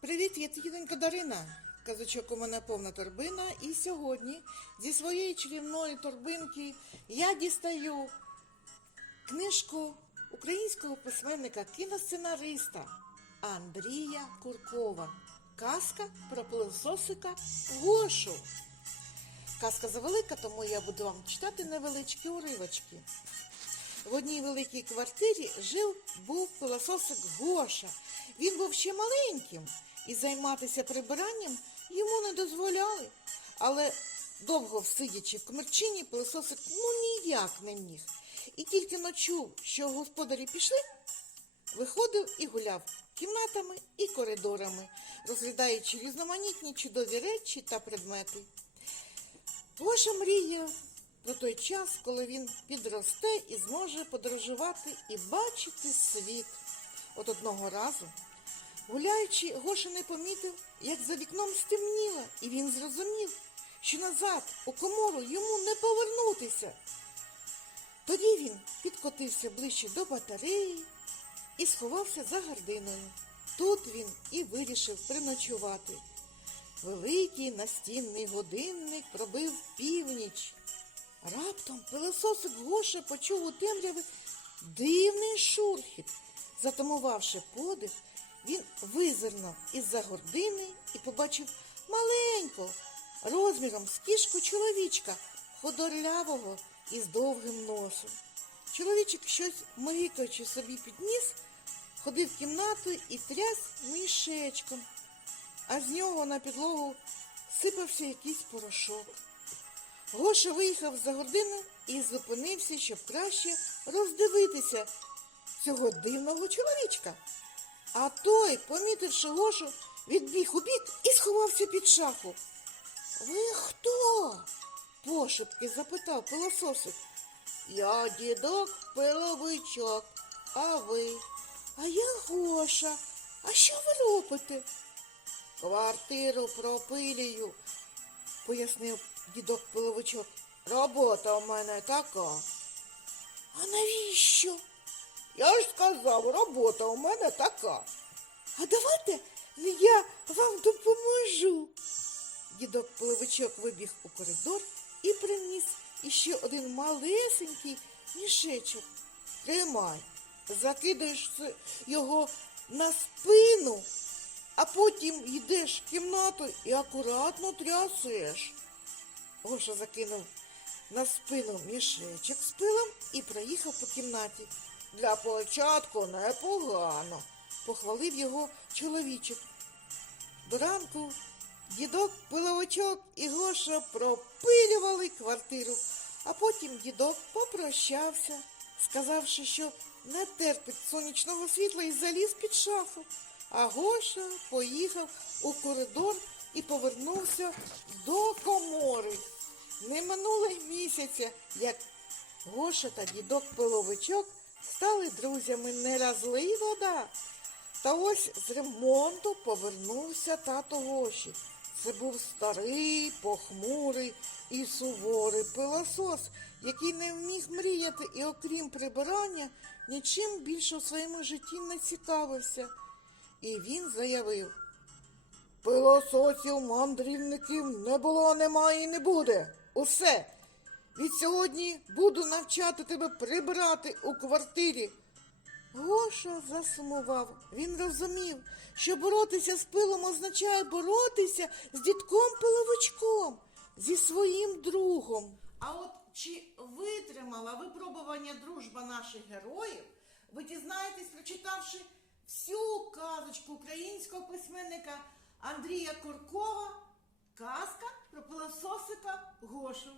Привіт, я тітонька Дарина. Казочок у мене повна торбина, і сьогодні зі своєї чарівної торбинки я дістаю книжку українського письменника кіносценариста Андрія Куркова. Казка про пилососика Гошу. Казка завелика, тому я буду вам читати невеличкі уривочки. В одній великій квартирі жив був пилососик Гоша. Він був ще маленьким і займатися прибиранням йому не дозволяли. Але довго всидячи в комерчині, пилососик ну ніяк не міг. І тільки ночув, що господарі пішли, виходив і гуляв кімнатами і коридорами, розглядаючи різноманітні чудові речі та предмети. Гоша мріяв про той час, коли він підросте і зможе подорожувати і бачити світ. От одного разу, гуляючи, Гоша не помітив, як за вікном стемніло, і він зрозумів, що назад у комору йому не повернутися. Тоді він підкотився ближче до батареї і сховався за гардиною. Тут він і вирішив приночувати. Великий настінний годинник пробив північ. Раптом пилососик Гоша почув у темряві дивний шурхіт. Затамувавши подих, він визирнув із-за гордини і побачив маленького, розміром з кішку чоловічка, ходорлявого і з довгим носом. Чоловічок щось мигикаючи собі підніс, ходив кімнатою і тряс мішечком, а з нього на підлогу сипався якийсь порошок. Гоша виїхав за гордину і зупинився, щоб краще роздивитися цього дивного чоловічка. А той, помітивши Гошу, відбіг у бік і сховався під шафу. Ви хто? пошепки запитав пилососик. Я дідок пиловичок, а ви? А я Гоша. А що ви робите? Квартиру пропилюю, пояснив дідок пиловичок. Робота у мене така. А навіщо? Я ж сказав, робота у мене така. А давайте я вам допоможу. Дідок пиловичок вибіг у коридор і приніс іще один малесенький мішечок. Тримай, закидаєш його на спину, а потім йдеш в кімнату і акуратно трясеш. Гоша закинув на спину мішечок з пилом і проїхав по кімнаті. Для початку непогано, похвалив його чоловічок. До ранку дідок, пиловичок і Гоша пропилювали квартиру, а потім дідок попрощався, сказавши, що не терпить сонячного світла і заліз під шафу. А Гоша поїхав у коридор і повернувся до комори. Не минуло й місяця, як Гоша та дідок Пиловичок стали друзями не разлий вода. Та ось з ремонту повернувся тато Гоші. Це був старий, похмурий і суворий пилосос, який не вміг мріяти і, окрім прибирання, нічим більше у своєму житті не цікавився. І він заявив Пилососів мандрівників не було, немає і не буде. Усе. Від сьогодні буду навчати тебе прибирати у квартирі. Гоша засумував. Він розумів, що боротися з пилом означає боротися з дідком пиловичком, зі своїм другом. А от чи витримала випробування дружба наших героїв, ви дізнаєтесь, прочитавши всю казочку українського письменника Андрія Куркова Казка про пилососика Гошу.